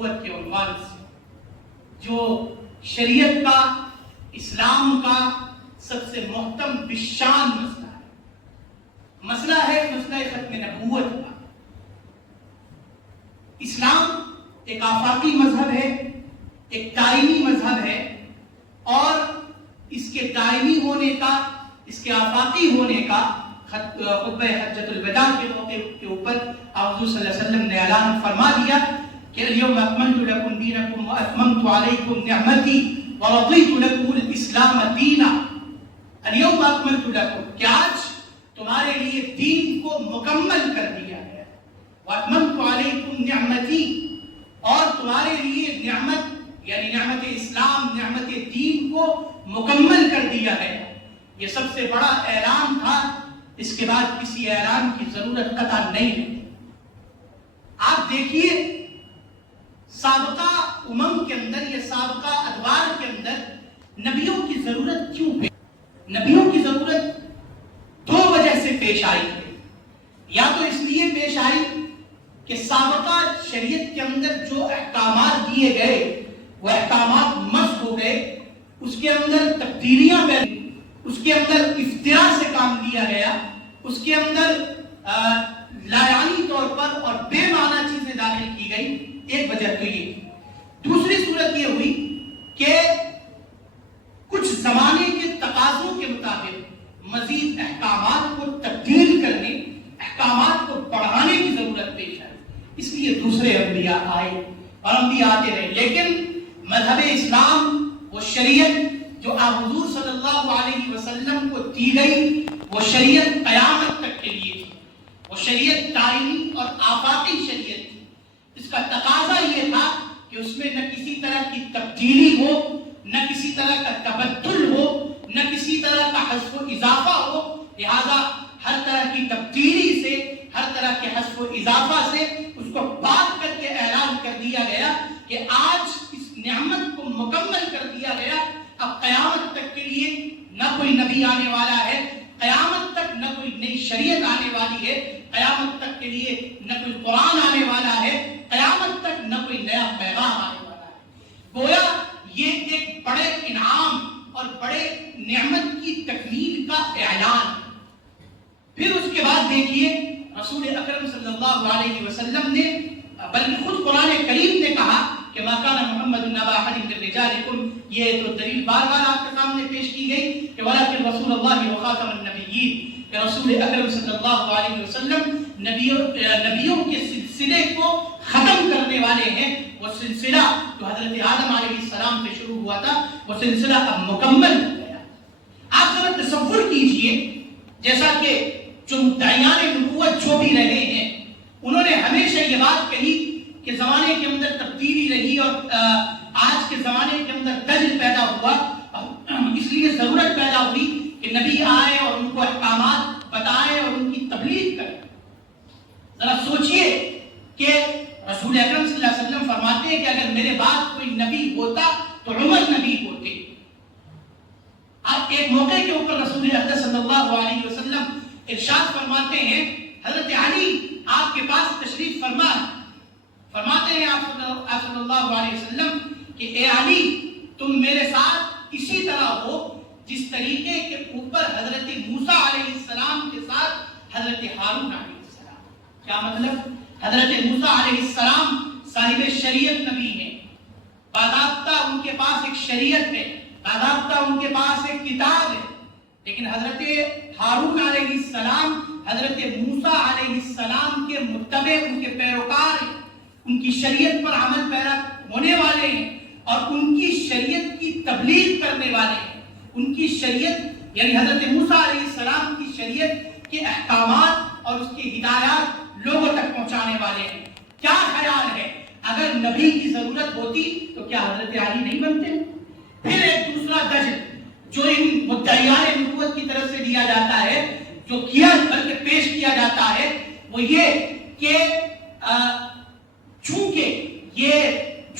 نبوت کے عنوان سے، جو شریعت کا، اسلام کا سب سے محتم بشان مسئلہ ہے۔ مسئلہ ہے مسئلہ ختم نبوت کا۔ اسلام ایک آفاقی مذہب ہے، ایک دائمی مذہب ہے، اور اس کے دائمی ہونے کا، اس کے آفاقی ہونے کا خطبہ حجۃ الوداع کے موقع کے اوپر حضور صلی اللہ علیہ وسلم نے اعلان فرما دیا کہ الیوم اکملت لکم دینکم واتممت علیکم نعمتی ورضیت لکم الاسلام دینا۔ الیوم اکملت لکم، کہ آج تمہارے لیے دین کو مکمل کر دیا گیا، واتممت علیکم نعمتی، اور تمہارے لیے نعمت یعنی نعمت اسلام، نعمت دین کو مکمل کر دیا گیا۔ یہ سب سے بڑا اعلان تھا، اس کے بعد کسی اعلان کی ضرورت قطع نہیں ہے۔ آپ دیکھیے سابقہ امم کے اندر یا سابقہ ادوار کے اندر نبیوں کی ضرورت کیوں ہے؟ نبیوں کی ضرورت دو وجہ سے پیش آئی ہے۔ یا تو اس لیے پیش آئی کہ سابقہ شریعت کے اندر جو احکامات دیے گئے وہ احکامات مسخ ہو گئے، اس کے اندر تبدیلیاں پیدا، اس کے اندر افتراء سے کام لیا گیا، اس کے اندر لایعنی طور پر اور بے معنی چیزیں داخل کی گئی۔ ایک وجہ تو یہ۔ دوسری صورت یہ ہوئی کہ کچھ زمانے کے تقاضوں کے مطابق مزید احکامات کو تبدیل کرنے، احکامات کو بڑھانے کی ضرورت پیش آئی، اس لیے دوسرے انبیاء آئے اور انبیاء آتے رہے۔ لیکن مذہب اسلام، وہ شریعت جو آپ حضور صلی اللہ علیہ وسلم کو دی گئی، وہ شریعت قیامت تک کے لیے تھی، وہ شریعت دائمی اور آفاقی شریعت تھی۔ اس کا تقاضا یہ تھا کہ اس میں نہ کسی طرح کی تبدیلی ہو، نہ کسی طرح کا تبدل ہو، نہ کسی طرح کا حذف و اضافہ ہو۔ لہذا ہر طرح کی تبدیلی سے، ہر طرح کے حذف و اضافہ سے اس کو بات کر کے اعلان کر دیا گیا کہ آج اس نعمت کو مکمل کر دیا گیا۔ اب قیامت تک کے لیے نہ کوئی نبی آنے والا ہے، قیامت تک نہ کوئی نئی شریعت آنے والی ہے، قیامت تک کے لیے نہ کوئی قرآن آنے والا ہے، قیامت تک نہ کوئی نیا پیغام آنے والا ہے۔ گویا یہ ایک بڑے انعام اور بڑے نعمت کی تکمیل کا اعلان۔ پھر اس کے بعد دیکھیے رسول اکرم صلی اللہ علیہ وسلم نے، بلکہ خود قرآن کریم نے کہا کہ ما کان محمد نبا احد من رجالکم، یہ تو دلیل بار بار آپ کے سامنے پیش کی گئی کہ ولکن رسول اللہ وخاتم النبیین، کہ رسول اکرم صلی اللہ علیہ وسلم نبیوں کے سلسلے کو ختم کرنے والے ہیں۔ وہ سلسلہ جو حضرت آدم علیہ السلام سے شروع ہوا تھا، وہ سلسلہ اب مکمل ہو گیا۔ آپ ذرا تصور کیجئے، جیسا کہ جو مدعیان نبوت جو بھی رہے ہیں، انہوں نے ہمیشہ یہ بات کہی کہ زمانے کے اندر تبدیلی رہی اور آج کے زمانے کے اندر دجل پیدا ہوا، اس لیے ضرورت پیدا ہوئی کہ نبی آئے اور ان کو احکامات بتائیں اور ان کی تبلیغ کریں۔ ذرا سوچئے کہ رسول اکرم صلی اللہ علیہ وسلم فرماتے ہیں کہ اگر میرے بعد کوئی نبی ہوتا تو عمر نبی ہوتے۔ آپ ایک موقع کے اوپر رسول اکرم صلی اللہ علیہ وسلم ارشاد فرماتے ہیں، حضرت علی آپ کے پاس تشریف فرما، فرماتے ہیں آپ صلی اللہ علیہ وسلم کہ اے علی تم میرے ساتھ اسی طرح ہو جس طریقے کے اوپر حضرت موسیٰ علیہ السلام کے ساتھ حضرت ہارون علیہ السلام۔ کیا مطلب؟ حضرت موسیٰ علیہ السلام صاحب شریعت نبی ہیں، باضابطہ ان کے پاس ایک شریعت ہے، باضابطہ ان کے پاس ایک کتاب ہے، لیکن حضرت ہارون علیہ السلام حضرت موسیٰ علیہ السلام کے متبع، ان کے پیروکار ہیں، ان کی شریعت پر عمل پیرا ہونے والے ہیں اور ان کی شریعت کی تبلیغ کرنے والے ہیں۔ ان کی شریعت یعنی حضرت موسیٰ علیہ السلام کی شریعت کے احکامات اور اس کی ہدایات لوگوں تک پہنچانے والے ہیں۔ کیا خیال ہے اگر نبی کی ضرورت ہوتی تو کیا حضرت علی نہیں بنتے؟ پھر ایک دوسرا دجل جو ان مدعیان نبوت کی طرف سے دیا جاتا ہے، جو کیا بلکہ پیش کیا جاتا ہے، وہ یہ کہ چونکہ یہ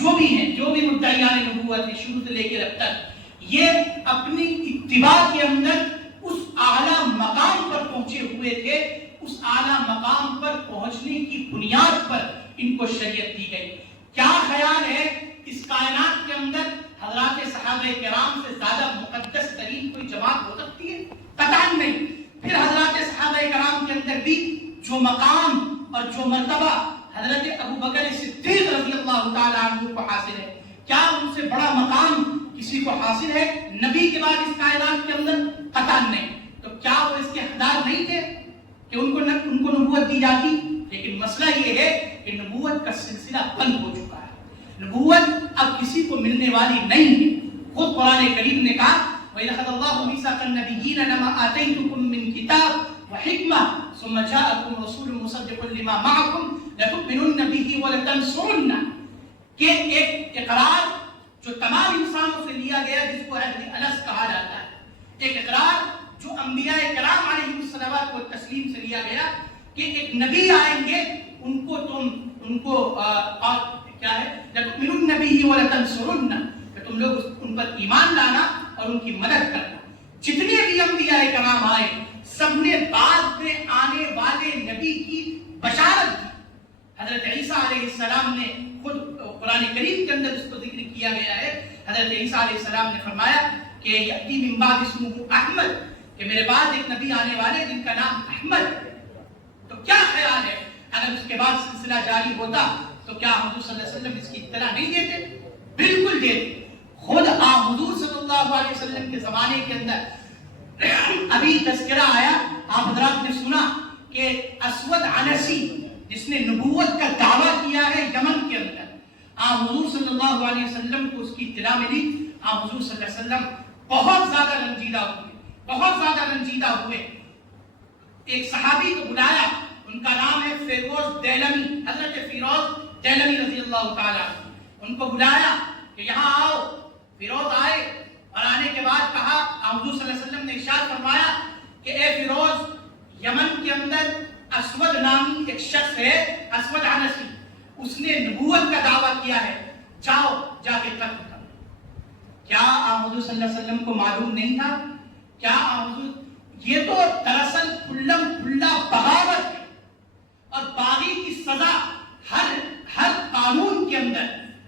جو بھی ہیں، جو بھی مدعیان نبوت ہیں شروع سے لے کے اب تک، یہ اپنی اتباع کے اندر اس اعلیٰ مقام پر پہنچے ہوئے تھے، اس اعلیٰ مقام پر پہنچنے کی بنیاد پر ان کو شریعت دی گئی۔ کیا خیال ہے اس کائنات کے اندر حضرات صحابہ کرام سے زیادہ مقدس ترین کوئی جماعت ہو سکتی ہے؟ قطعاً نہیں۔ پھر حضرات صحابہ کرام کے اندر بھی جو مقام اور جو مرتبہ حضرت ابو بکر صدیق رضی اللہ تعالیٰ عنہ کو حاصل ہے، کیا ان سے بڑا مقام کسی کو حاصل ہے نبی کے بعد اس کائنات کے اندر؟ قطعاً نہیں۔ تو کیا وہ اس کے حقدار نہیں تھے کہ ان کو نبوت دی جاتی؟ لیکن مسئلہ یہ ہے کہ نبوت کا سلسلہ بند ہو چکا ہے، نبوت اب کسی کو ملنے والی نہیں ہے۔ خود قرآن کریم نے کہا وَإِذْ أَخَذَ اللَّهُ مِيثَاقَ النَّبِيِّينَ لَمَا آتَيْتُكُم مِّن كِتَابٍ وَحِكْمَةٍ ثُمَّ جَاءَكُمْ رَسُولٌ مُصَدِّقٌ لِّمَا مَعَكُمْ لَتُؤْمِنُنَّ بِهِ وَلَتَنصُرُنَّهُ، کہ ایک اقرار جو تمام انسانوں سے لیا گیا جس کو عہد الست کہا جاتا ہے، ایک اقرار جو انبیاء کرام علیہ الصلوات والتسلیم سے لیا گیا کہ ایک نبی آئیں گے، ان کو کیا ہے لَتُؤْمِنُنَّ بِهِ وَلَتَنصُرُنَّهُ، کہ تم لوگ ان پر ایمان لانا اور ان کی مدد کرنا۔ جتنے بھی انبیاء کرام آئے سب نے بعد میں آنے والے نبی کی بشارت دی۔ حضرت عیسیٰ علیہ السلام نے خود قرآن کریم کے اندر اس کو ذکر کیا گیا ہے، حضرت عیسیٰ علیہ السلام نے فرمایا کہ یأتی من بعد اسمہ احمد، کہ میرے بعد ایک نبی آنے والے جن کا نام احمد ہے۔ تو کیا خیال ہے اگر اس کے بعد سلسلہ جاری ہوتا تو کیا حضور صلی اللہ علیہ وسلم اس کی اطلاع نہیں دیتے؟ بالکل دیتے۔ خود آپ حضور صلی اللہ علیہ وسلم کے زمانے کے اندر ابھی تذکرہ آیا، آپ حضرات نے سنا کہ اسود عنسی جس نے نبوت کا دعویٰ کیا ہے یمن کے اندر، آپ حضور صلی اللہ علیہ وسلم کو اس کی اطلاع ملی، آپ حضور صلی اللہ علیہ وسلم بہت زیادہ رنجیدہ ہوئے۔ ایک صحابی کو بلایا، ان کا نام ہے فیروز دیلمی، حضرت فیروز دیلمی رضی اللہ تعالیٰ، ان کو بلایا کہ یہاں آؤ۔ فیروز آئے اور آنے کے بعد کہا، حضور صلی اللہ علیہ وسلم نے ارشاد فرمایا کہ اے فیروز، یمن کے اندر اسود نامی ایک شخص ہے، اسود عنسی، اس نے نبوت کا دعویٰ کیا ہے، جاؤ جا کے قتل کرو۔ کیا آپ حضور صلی اللہ علیہ وسلم کو معلوم نہیں تھا؟ کیا آپ حضور، یہ تو دراصل کھلم کھلا بغاوت ہے، اور باغی کی سزا ہر قانون کے اندر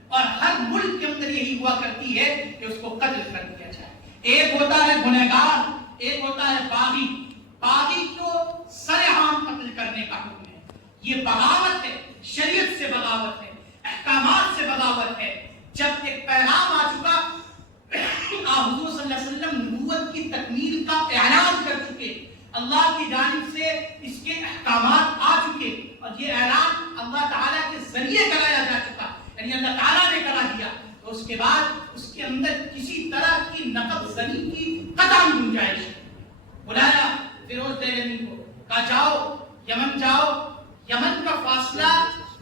اور ہر ملک کے اندر یہی ہوا کرتی ہے کہ اس کو قتل کر دیا جائے۔ ایک ہوتا ہے گنہگار، ایک ہوتا ہے باغی۔ باغی کو سر عام قتل کرنے کا حکم ہے۔ یہ بغاوت ہے، شریعت سے بغاوت ہے، احکامات سے بغاوت ہے۔ جب ایک پیغام آ چکا، آپ حضور صلی اللہ علیہ وسلم نبوت کی تکمیل کا اعلان کر چکے، اللہ کی جانب سے اس کے احکامات آ چکے، اور یہ اعلان اللہ تعالیٰ کے ذریعے کرایا جا چکا، یعنی اللہ تعالیٰ نے کرا دیا، تو اس کے بعد اس کے اندر کسی طرح کی نقد زنی کی قطعاً گنجائش ہے۔ بلایا فیروز دیلمی کو، کہا جاؤ یمن جاؤ۔ یمن کا فاصلہ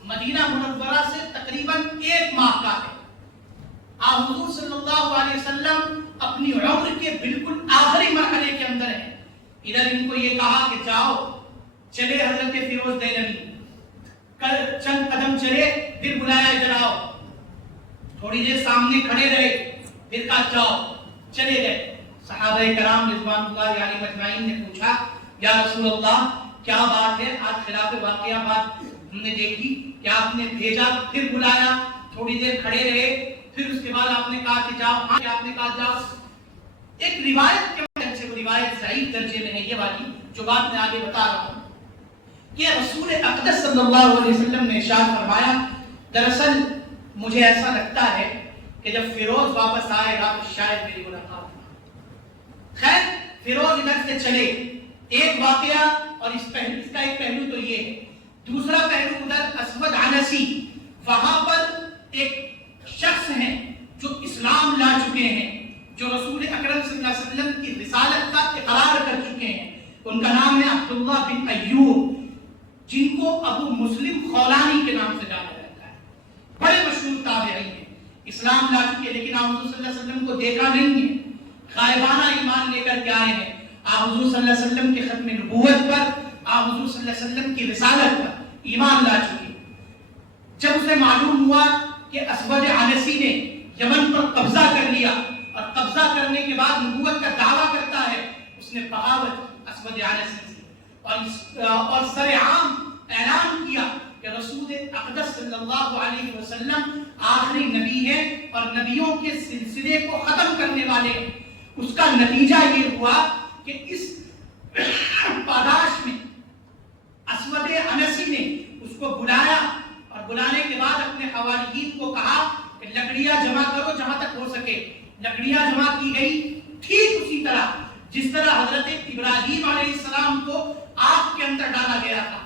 مدینہ منورہ سے تقریباً 1 ماہ کا ہے۔ آپ حضور صلی اللہ علیہ وسلم اپنی عمر کے بالکل آخری مرحلے کے اندر ہیں۔ ادھر ان کو یہ کہا کہ جاؤ، چلے حضرت فیروز دیلمی، چند قدم چلے، پھر بلایا ادھر آؤ، تھوڑی دیر سامنے کھڑے رہے، پھر کہا جاؤ، چلے گئے۔ صحابہ کرام رضوان اللہ علیہ مجمعین نے پوچھا، یا رسول اللہ کیا بات ہے؟ آج خلاف واقعہ بات ہم نے دیکھی کہ آپ نے بھیجا، پھر بلایا، تھوڑی دیر کھڑے رہے، پھر اس کے بعد آپ نے کہا کہ جاؤ، آپ نے کہا جاؤ۔ ایک روایت کے اندر سے، وہ روایت ضعیف درجے میں ہے یہ والی جو بات میں آگے بتا رہا ہوں، کہ رسول اقدس صلی اللہ علیہ وسلم نے ارشاد فرمایا، دراصل مجھے ایسا لگتا ہے کہ جب فیروز واپس آئے گا تو شاید میری ملاقات ہو۔ خیر، فیروز ادھر سے چلے۔ ایک واقعہ، اور اس کا ایک پہلو تو یہ ہے، دوسرا پہلو ادھر اسود عنسی، وہاں پر ایک شخص ہیں جو اسلام لا چکے ہیں، جو رسول اکرم صلی اللہ علیہ وسلم کی رسالت کا اقرار کر چکے ہیں۔ ان کا نام ہے عبداللہ بن ایوب، جن کو ابو مسلم خولانی کے نام سے جانا جاتا ہے۔ بڑے مشہور تابعی ہیں، اسلام لا چکے، لیکن آپ حضور صلی اللہ علیہ وسلم کو دیکھا نہیں ہے، غائبانہ ایمان لے کر کے آئے ہیں۔ آپ حضور صلی اللہ علیہ وسلم کے ختم نبوت پر، آپ حضور صلی اللہ علیہ وسلم کی رسالت پر ایمان لا چکے۔ جب اسے معلوم ہوا کہ اسود عنسی نے یمن پر قبضہ کر لیا اور قبضہ کرنے کے بعد نبوت کا دعویٰ کرتا ہے، اس نے بغاوت اسود عنسی سے اور سر عام اعلان کیا کہ رسول اقدس صلی اللہ علیہ وسلم آخری نبی ہے اور نبیوں کے سلسلے کو ختم کرنے والے. اس کا نتیجہ یہ ہوا کہ اس پاداش میں اسود عنسی نے اس کو بلایا اور بلانے کے بعد اپنے حواریین کو کہا کہ لکڑیاں جمع کرو جہاں تک ہو سکے. لکڑیاں جمع کی گئی ٹھیک اسی طرح جس طرح حضرت ابراہیم علیہ السلام کو آگ کے اندر ڈالا گیا تھا.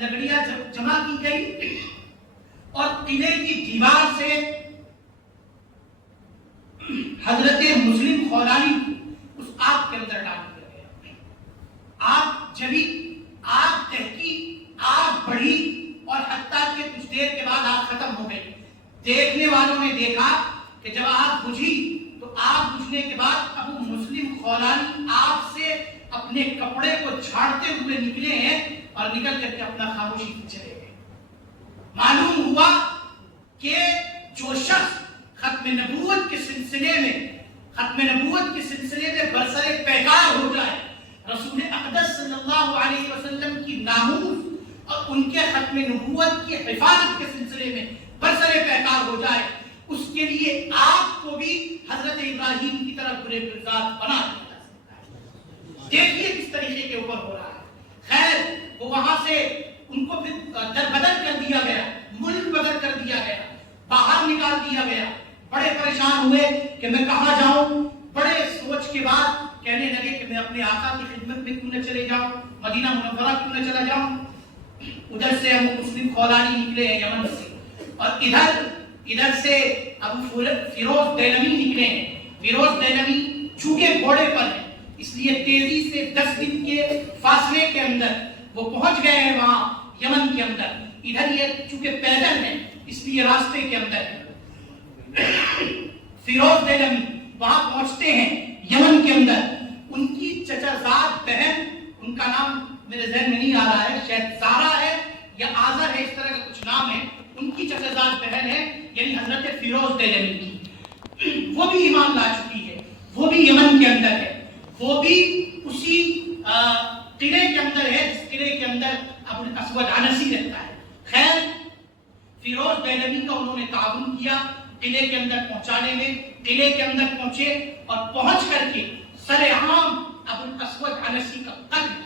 لکڑیاں جمع کی گئی اور قلعے کی دیوار سے حضرت مسلم خولانی کو اس آگ کے اندر ڈال دیا گیا. آگ جلی, آگ دہکی, آگ بڑھی اور حتیٰ کہ کچھ دیر کے بعد آگ ختم ہو گئی. دیکھنے والوں نے دیکھا کہ جب آگ بجھی تو آگ بجھنے کے بعد ابو مسلم خولانی آگ سے اپنے کپڑے کو جھاڑتے ہوئے نکلے ہیں اور نکل کر کے اپنا خاموشی سے چلے گئے. معلوم ہوا کہ جو شخص ختم نبوت کے سلسلے میں برسر پیکار ہو جائے, رسول اقدس صلی اللہ علیہ وسلم کی ناموس اور ان کے ختم نبوت کی حفاظت کے سلسلے میں برسر پیکار ہو جائے, اس کے لیے آپ کو بھی حضرت ابراہیم کی طرح برے گزار بنا دیا جا سکتا ہے. دیکھیے کس طریقے کے اوپر ہو رہا ہے. خیر وہ وہاں سے ان کو در بدر کر دیا گیا, ملک بدر کر دیا گیا, باہر نکال دیا گیا. بڑے پریشان ہوئے کہ میں کہاں جاؤں. بڑے سوچ کے بعد کہنے لگے کہ میں اپنے آقا کی خدمت میں کیوں نہ چلے جاؤں, مدینہ منورہ کیوں نہ چلا جاؤں. ادھر سے ابو مسلم خولانی نکلے ہیں یمن سے اور ادھر سے ابو فیروز دہلوی نکلے ہیں. فیروز دہلوی چونکہ گھوڑے پر ہیں اس لیے تیزی سے 10 دن کے فاصلے کے اندر وہ پہنچ گئے ہیں وہاں یمن کے اندر. ادھر یہ چونکہ پیدل ہیں اس لیے راستے کے اندر ہے. فیروز دہلوی وہاں پہنچتے ہیں یمن کے اندر. ان کی چچا زاد بہن, ان کا نام میرے ذہن میں نہیں آ رہا ہے, شاید زارا ہے یا آزر ہے, اس طرح کا کچھ نام ہے. ان کی چچا زاد بہن ہے یعنی حضرت فیروز دہلوی کی. وہ بھی ایمان لا چکی ہے, وہ بھی یمن کے اندر ہے, وہ بھی اسی قلعے کے اندر ہے جس قلعے کے اندر ابو الاسود عنسی رہتا ہے. خیر فیروز دہلوی کا انہوں نے تعاون کیا قلعے کے اندر پہنچانے میں. قلعے کے اندر پہنچے اور پہنچ کر کے سر عام ابو الاسود عنسی کا قتل کیا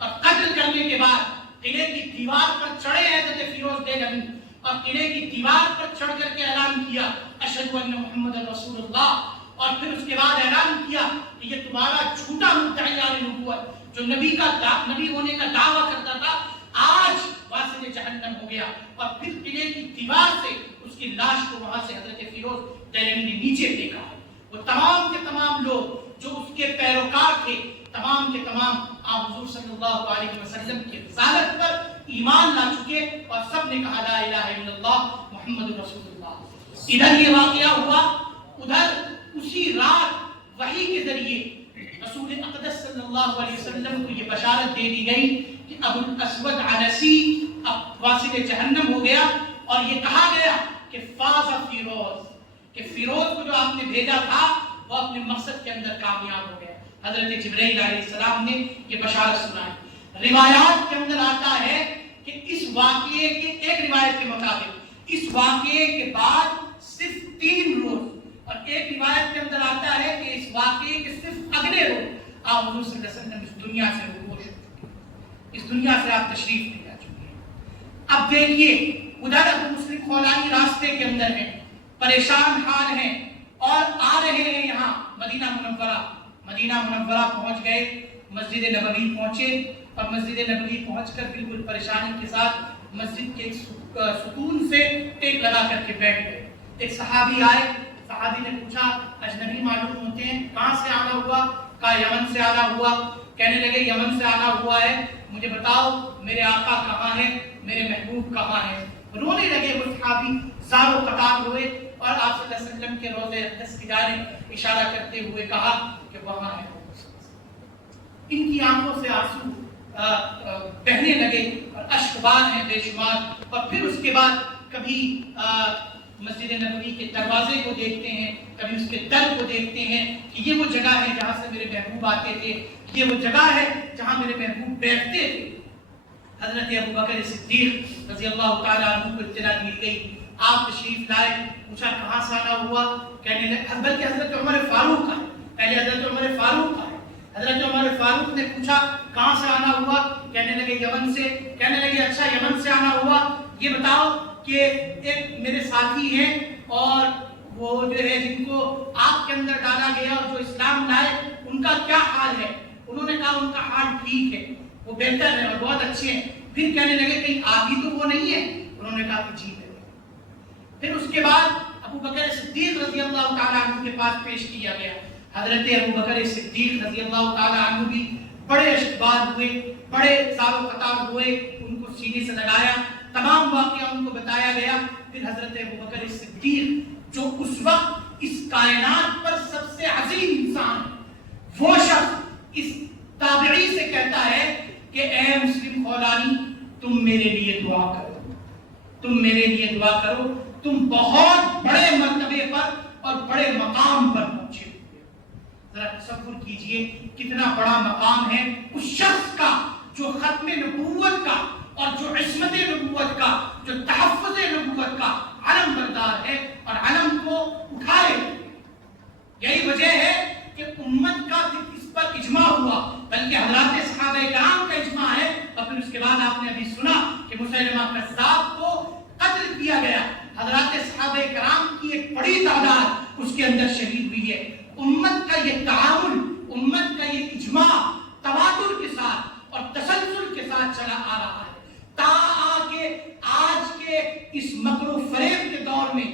اور قتل کرنے کے بعد قلعے کی دیوار پر چڑھے حضرت فیروز دہلوی اور قلعے کی دیوار پر چڑھ کر کے اعلان کیا اشہد ان محمد رسول اللہ. اور پھر اس کے بعد اعلان کیا کہ یہ تمہارا جھوٹا مدعی نبوت جو نبی ہونے کا دعویٰ کرتا تھا آج واسطے جہنم ہو گیا. اور پھر قلعے کی دیوار سے اس کی لاش کو وہاں سے حضرت فیروز دہلوی نے نیچے پھینکا ہے. وہ تمام کے تمام لوگ جو اس کے پیروکار تھے تمام کے تمام آپ حضور صلی اللہ علیہ وسلم کی رسالت پر ایمان لا چکے اور سب نے کہا لا الہ الا اللہ محمد رسول اللہ. ادھر یہ واقعہ ہوا. ادھر اسی رات وحی کے ذریعے رسول اقدس صلی اللہ علیہ وسلم کو یہ بشارت دے دی گئی کہ ابو الاسود عنسی اب واسطے جہنم ہو گیا. اور یہ کہا گیا کہ فاز فیروز, کہ فیروز کو جو آپ نے بھیجا تھا وہ اپنے مقصد کے اندر کامیاب ہو گیا. حضرت جبرائیل علیہ السلام نے یہ بشارت سنائی. روایات کے اندر آتا ہے کہ اس واقعے کے ایک روایت کے مطابق اس واقعے کے بعد صرف 3 روز اور ایک روایت کے اندر آتا ہے کہ اس واقعے کے صرف اگلے روز آپ حضور صلی اللہ علیہ وسلم اس دنیا سے رخصت ہو چکے ہیں, اس دنیا سے آپ تشریف لے جا چکے ہیں. اب دیکھیے ادھر ابو مسلم خولانی راستے کے اندر ہیں, پریشان حال ہیں اور آ رہے ہیں یہاں مدینہ منورہ. مدینہ منورہ پہنچ گئے, مسجد نبوی پہنچے اور مسجد نبوی پہنچ کر بالکل پریشانی کے ساتھ مسجد کے ستون سے ٹیک لگا کر کے بیٹھ گئے. ایک صحابی آئے, صحابی نے پوچھا اجنبی معلوم ہوتے ہیں, کہاں سے آنا ہوا؟ کہا یمن سے آنا ہوا. کہنے لگے یمن سے آنا ہوا ہے, مجھے بتاؤ میرے آقا کہاں ہے, میرے محبوب کہاں ہے؟ رونے لگے وہ صحابی, زار و قطار ہوئے اور آپ صلی اللہ علیہ وسلم کے روضے اقدس کی جانب اشارہ کرتے ہوئے کہا کہ وہاں ہے. ان کی آنکھوں سے آنسو بہنے لگے اور اشک بار ہیں بے شمار. اور پھر اس کے بعد کبھی مسجد نبوی کے دروازے کو دیکھتے ہیں, کبھی اس کے در کو دیکھتے ہیں کہ یہ وہ جگہ ہے جہاں سے میرے محبوب آتے تھے, یہ وہ جگہ ہے جہاں میرے محبوب بیٹھتے تھے. حضرت ابو بکر صدیق رضی اللہ تعالیٰ عنہ کو اطلاع دی گئی، آپ تشریف لائے، پوچھا کہاں سے آنا ہوا، کہنے لگے بلکہ حضرت عمر فاروق کا پہلے حضرت عمر فاروق کا حضرت عمر فاروق نے پوچھا کہاں سے آنا ہوا، کہنے لگے یمن سے، کہنے لگے اچھا یمن سے آنا ہوا، یہ بتاؤ کہ ایک میرے ساتھی ہیں اور وہ جو ہے جن کو آگ کے اندر ڈالا گیا اور جو اسلام لائے ان کا کیا حال ہے؟ انہوں نے کہا ان کا حال ٹھیک ہے، وہ بہتر ہے اور بہت اچھے ہیں۔ پھر کہنے لگے کہیں آگی تو وہ نہیں ہے؟ انہوں نے کہا کہ جی ہے۔ پھر اس کے بعد ابو بکر صدیق رضی اللہ تعالیٰ عنہ کے پاس پیش کیا گیا۔ حضرت ابو بکر صدیق رضی اللہ تعالیٰ عنہ بھی بڑے اشتباہ ہوئے، بڑے زار و قطار ہوئے، ان کو سینے سے لگایا، تمام واقعہ ان کو بتایا گیا۔ پھر حضرت ابو بکر صدیق جو اس وقت اس کائنات پر سب سے عظیم انسان، وہ شخص اس تابعی سے کہتا ہے کہ اے مسلم خولانی تم میرے لیے دعا کرو، تم میرے لیے دعا کرو، تم بہت بڑے مرتبے پر اور بڑے مقام پر پہنچے ہوئے۔ ذرا تصور کیجئے کتنا بڑا مقام ہے اس شخص کا جو ختم نبوت کا اور جو عصمت نبوت کا، جو تحفظ نبوت کا علم بردار ہے اور علم کو اٹھائے۔ یہی وجہ ہے کہ امت کا اس پر اجماع ہوا، بلکہ حضرات صحابہ کرام کا اجماع ہے۔ اور پھر اس کے بعد آپ نے ابھی سنا کہ مسیلمہ کذاب کو قتل کیا گیا، حضرات صحابہ کرام کی ایک بڑی تعداد اس کے اندر شہید ہوئی ہے۔ امت کا یہ تعامل، امت کا یہ اجماع تواتر کے ساتھ اور تسلسل کے ساتھ چلا آ رہا ہے، آج کے اس مکر و فریب کے دور میں،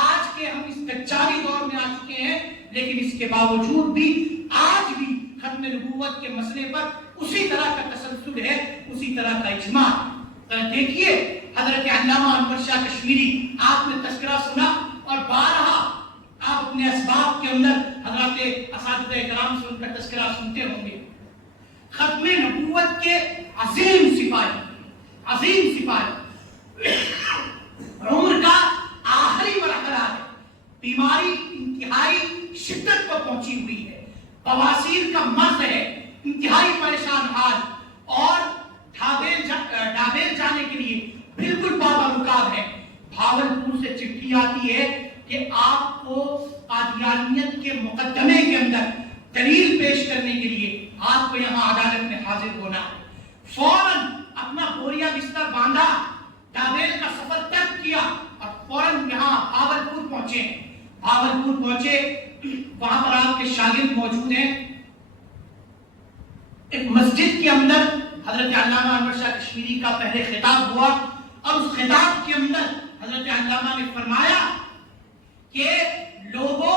آج کے ہم اس دجالی دور میں آ چکے ہیں، لیکن اس کے باوجود بھی آج بھی ختم نبوت کے مسئلے پر اسی طرح کا تسلسل ہے، اسی طرح کا اجماع۔ دیکھیے حضرت علامہ انور شاہ کشمیری، آپ نے تذکرہ سنا اور بارہا آپ اپنے اسباب کے اندر حضرات اساتذہ کرام سے ان کا تذکرہ سنتے ہوں گے۔ ختم نبوت کے عظیم سپاہی، عظیم سپاہی، عمر کا آخری مرحلہ ہے، بیماری انتہائی شدت پر پہنچی ہوئی ہے، بواسیر کا مرض ہے، انتہائی پریشان حال، اور ڈابیر جانے کے لیے بالکل بابرکاب ہے۔ بھاولپور سے چٹھی آتی ہے کہ آپ کو قادیانیت کے مقدمے کے اندر دلیل پیش کرنے کے لیے آپ کو یہاں عدالت میں حاضر ہونا ہے۔ فوراً اپنا بوریا بستر باندھا، ڈابیر کا سفر ترک کیا اور فوراً یہاں بھاولپور پہنچے۔ بھاولپور پہنچے، وہاں پر آپ کے شاگرد موجود ہیں۔ ایک مسجد کے اندر حضرت علامہ انور شاہ کشمیری کا پہلے خطاب ہوا، اور اس خطاب کے اندر حضرت علامہ نے فرمایا کہ لوگوں،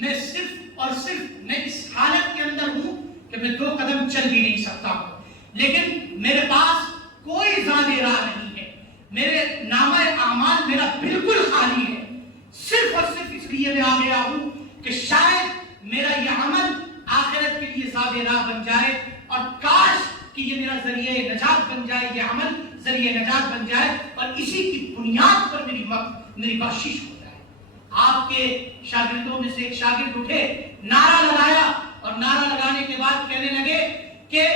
میں صرف اور صرف میں اس حالت کے اندر ہوں کہ میں 2 قدم چل بھی نہیں سکتا ہوں، لیکن میرے پاس کوئی زاد راہ نہیں ہے، میرے نامہ اعمال میرا بالکل خالی ہے، صرف اور صرف اس لیے میں آ گیا ہوں کہ شاید میرا یہ عمل آخرت کے لیے زاد راہ بن جائے، اور کاش کہ یہ میرا ذریعہ نجات بن جائے، یہ عمل ذریعہ نجات بن جائے، اور اسی کی بنیاد پر میری بخشش ہو جائے۔ آپ کے شاگردوں میں سے ایک شاگرد اٹھے، نعرہ لگایا، اور نعرہ لگانے کے بعد کہنے لگے کہ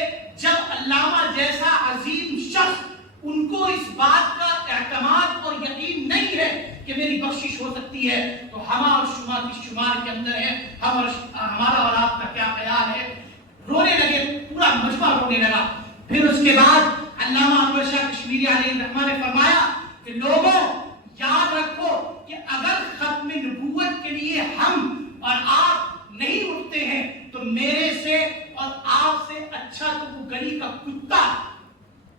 جب علامہ جیسا عظیم شخص، ان کو اس بات کا اعتماد اور یقین نہیں ہے کہ میری بخشش ہو سکتی ہے، تو ہم اور شما کی شمار کے اندر ہے، ہمارا اور آپ کا کیا خیال ہے؟ رونے لگے، پورا مجمع رونے لگا۔ پھر اس کے بعد علامہ انور شاہ کشمیری علیہ الرحمہ نے فرمایا کہ لوگوں یاد رکھو کہ اگر ختم نبوت کے لیے ہم اور آپ نہیں اٹھتے ہیں تو میرے سے اور آپ سے اچھا تو وہ گلی کا کتا،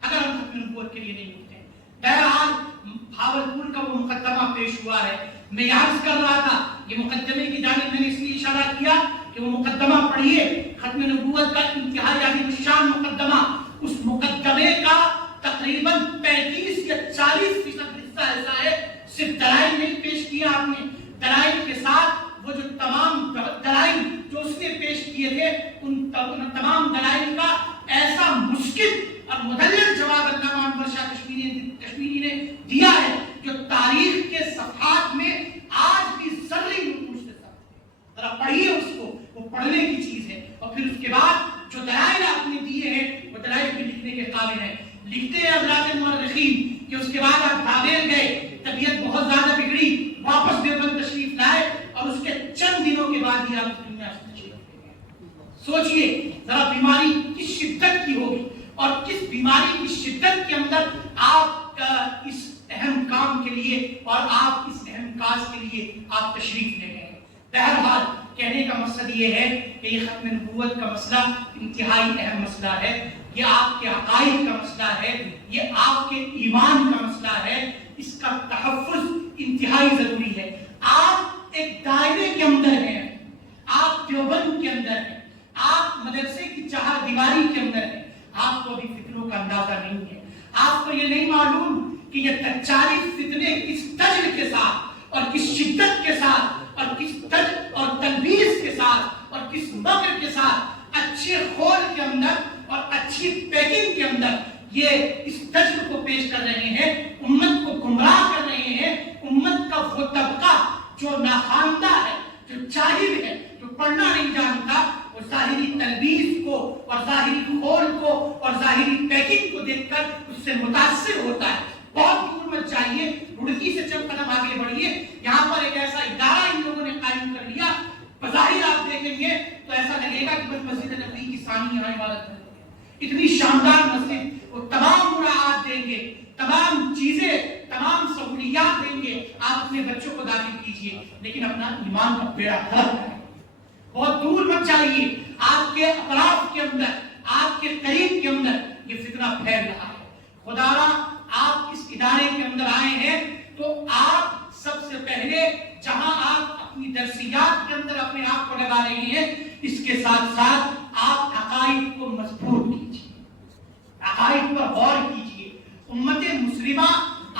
اگر ہم ختم نبوت کے لیے نہیں اٹھتے ہیں۔ بہرحال بھاولپور کا وہ مقدمہ پیش ہوا ہے۔ میں عرض کر رہا تھا، یہ مقدمے کی جانب میں نے اس لیے اشارہ کیا کہ وہ مقدمہ پڑھیے، ختم نبوت کا انتہائی عظیم الشان مقدمہ۔ اس مقدمے کا تقریباً 35 یا 40% حصہ ایسا ہے، صرف دلائل نہیں پیش کیا آپ نے، دلائل کے ساتھ وہ جو تمام دلائل جو اس نے پیش کیے تھے، ان تمام دلائل کا ایسا مشکل اور مدلل جواب علامہ انور شاہ کشمیری نے دیا ہے جو تاریخ کے صفحات میں آج بھی ذرے نقوش سے ثبت ہے۔ ذرا پڑھیے اس کو، وہ پڑھنے کی چیز ہے۔ اور پھر اس کے بعد جو دلائل آپ نے دیے ہیں وہ دلائل بھی لکھنے کے قابل ہیں۔ لکھتے ہیں بعد آپ بھاگل گئے، طبیعت بہت زیادہ بگڑی، واپس دیوبند تشریف لائے اور اس کے چند دنوں کے بعد ہی آپ اس دنیا سے تشریف لے گئے۔ سوچئے ذرا بیماری کس شدت کی ہوگی اور کس بیماری کی شدت کے اندر آپ اس اہم کام کے لیے اور آپ اس اہم کاج کے لیے آپ تشریف لے گئے۔ بہرحال کہنے کا مقصد یہ ہے کہ یہ ختم نبوت کا مسئلہ انتہائی اہم مسئلہ ہے، یہ آپ کے عقائد کا مسئلہ ہے، یہ آپ کے ایمان کا مسئلہ ہے، اس کا تحفظ انتہائی ضروری ہے۔ آپ ایک دائرے کے اندر ہیں، آپ دیوبند کے اندر ہیں، آپ مدرسے کی چہار دیواری کے اندر ہیں، آپ کو ابھی فتنوں کا اندازہ نہیں ہے، آپ کو یہ نہیں معلوم کہ یہ 40 فتنے کس تجر کے ساتھ اور کس شدت کے ساتھ اور کس تج اور تلبیس کے ساتھ اور کس مکر کے ساتھ اچھے خول کے اندر اور اچھی پیکنگ کے اندر یہ اس تجر کو پیش کر رہے ہیں، امت کو گمراہ کر رہے ہیں۔ امت کا وہ طبقہ جو ناخواندہ ہے، جو جاہل ہے، جو پڑھنا نہیں جانتا، وہ ظاہری تلبیس کو اور ظاہری خول کو اور ظاہری پیکنگ کو دیکھ کر اس سے متاثر ہوتا ہے۔ بہت دور مت جائیے، رڑکی سے چند قدم آگے بڑھیے، یہاں پر ایک ایسا ادارہ ان لوگوں نے قائم کر لیا، بظاہر آپ دیکھیں گے تو ایسا لگے گا کہ بس مسجد نبوی کی ثانی یہاں عبادت کرتے ہیں۔ اتنی شاندار مسجد، وہ تمام مراعات دیں گے، تمام چیزیں، تمام سہولیات دیں گے، آپ اپنے بچوں کو داخل کیجئے، لیکن اپنا ایمان کا بیڑا غرق ہے۔ بہت دور مت جائیے، آپ کے اطراف کے اندر، آپ کے قریب کے اندر یہ فتنہ پھیل رہا ہے۔ خدا را آپ اس ادارے کے اندر آئے ہیں تو آپ سب سے پہلے جہاں آپ اپنی درسیات کے اندر اپنے آپ کو لگا رہے ہیں، اس کے ساتھ ساتھ آپ عقائد کو مضبوط کیجئے، عقائد پر غور کیجئے۔ امت مسلمہ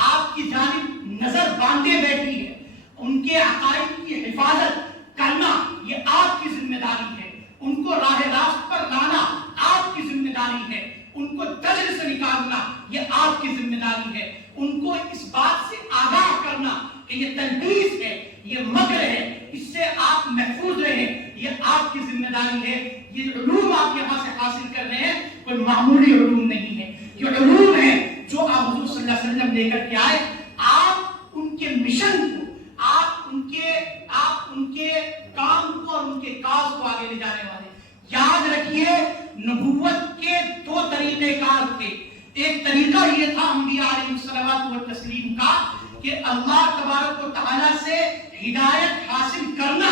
آپ کی جانب نظر باندھے بیٹھی ہے، ان کے عقائد کی حفاظت کرنا یہ آپ کی ذمہ داری ہے، ان کو راہ راست پر لانا آپ کی ذمہ داری ہے، ان کو تجر سے نکالنا یہ آپ کی ذمہ داری ہے، ان کو اس بات سے آگاہ کرنا کہ یہ تلبیس ہے، یہ مکر ہے، اس سے آپ محفوظ رہیں، یہ آپ کی ذمہ داری ہے۔ یہ علوم آپ یہاں سے حاصل کر رہے ہیں کوئی معمولی علوم نہیں ہے، یہ علوم ہے جو آپ حضور صلی اللہ علیہ وسلم لے کر کے آئے۔ آپ ان کے مشن کو، آپ ان کے کام کو اور ان کے کاز کو آگے لے جانے والے۔ یاد رکھیے نبوت کے دو طریقے کار تھے، ایک طریقہ یہ تھا انبیاء علیہ الصلوۃ والتسلیم کا کہ اللہ تبارک و تعالیٰ سے ہدایت حاصل کرنا،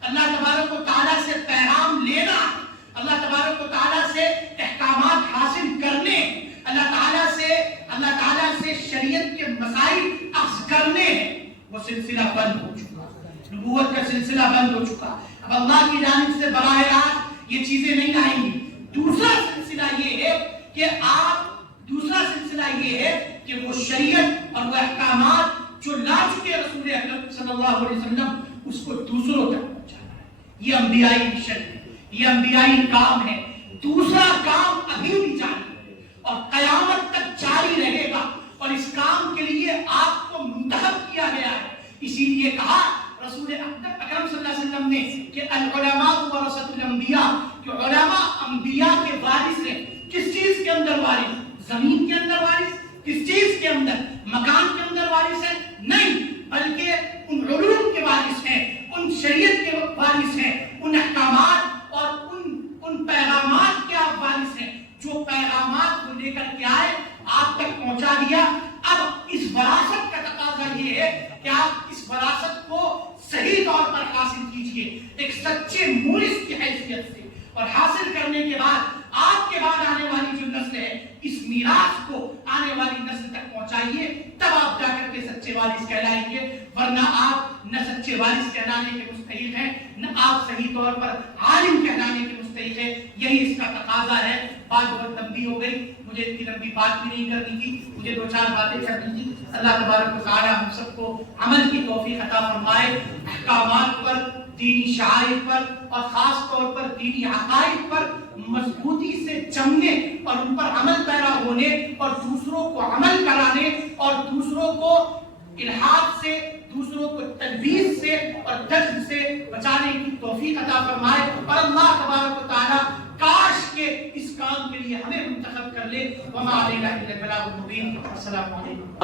اللہ تبارک و تعالیٰ سے پیغام لینا، اللہ تبارک و تعالیٰ سے احکامات حاصل کرنے، اللہ تعالیٰ سے شریعت کے مسائل اخذ کرنے، وہ سلسلہ بند ہو چکا، نبوت کا سلسلہ بند ہو چکا۔ اب اللہ کی جانب سے براہ راست یہ چیزیں نہیں آئیں گی۔ دوسرا سلسلہ یہ ہے کہ وہ شریعت اور وہ احکامات جو لا چکے رسول اکرم صلی اللہ علیہ وسلم اس کو دوسروں تک پہنچانا ہے۔ یہ انبیائی مشن ہے، یہ انبیائی کام ہے۔ دوسرا کام ابھی بھی جاری ہے اور قیامت تک جاری رہے گا، اور اس کام کے لیے آپ کو منتخب کیا گیا ہے۔ اسی لیے کہا رسول اکرم صلی اللہ علیہ وسلم نے کہ العلماء ورثۃ الانبیاء، کہ علماء انبیاء کے وارث ہیں۔ کس چیز کے اندر وارث؟ زمین کے اندر وارث؟ کس چیز کے اندر؟ مکان کے اندر وارث ہے؟ نہیں، بلکہ ان علوم کے وارث ہیں، ان شریعت کے وارث ہیں، ان احکامات اور ان پیغامات کے آپ وارث ہیں، جو پیغامات کو لے کر کے آئے آپ تک پہنچا دیا۔ اب اس وراثت کا تقاضا یہ ہے کہ آپ اس وراثت کو صحیح طور پر حاصل کیجئے، ایک سچے مورث کی حیثیت سے، اور حاصل کرنے کے بعد آپ کے بعد آنے والی جو نسل ہے اس میراث کو آنے والی نسل تک پہنچائیے، تب آپ جا کر کے سچے وارث کہلائیں گے، ورنہ آپ نہ سچے وارث کہلانے کے مستحق ہیں، نہ آپ صحیح طور پر عالم کہلانے کے مستحق ہیں۔ یہی اس کا تقاضا ہے۔ بات بہت لمبی ہو گئی، مجھے اتنی لمبی بات بھی نہیں کرنی تھی، مجھے دو چار باتیں کرنی تھی۔ اللہ تبارک و تعالی ہم سب کو عمل کی توفیق عطا فرمائے، احکامات پر، دینی شعائر پر اور خاص طور پر دینی عقائد پر مضبوطی سے جمنے اور ان پر عمل پیرا ہونے اور دوسروں کو عمل کرانے اور دوسروں کو الحاد سے، دوسروں کو تلبیس سے اور دجل سے بچانے کی توفیق عطا فرمائے، اور اللہ تبارک و تعالی کاش کہ اس کام کے لیے ہمیں منتخب کر لے. وما علینا الا البلاغ المبین. السلام علیکم.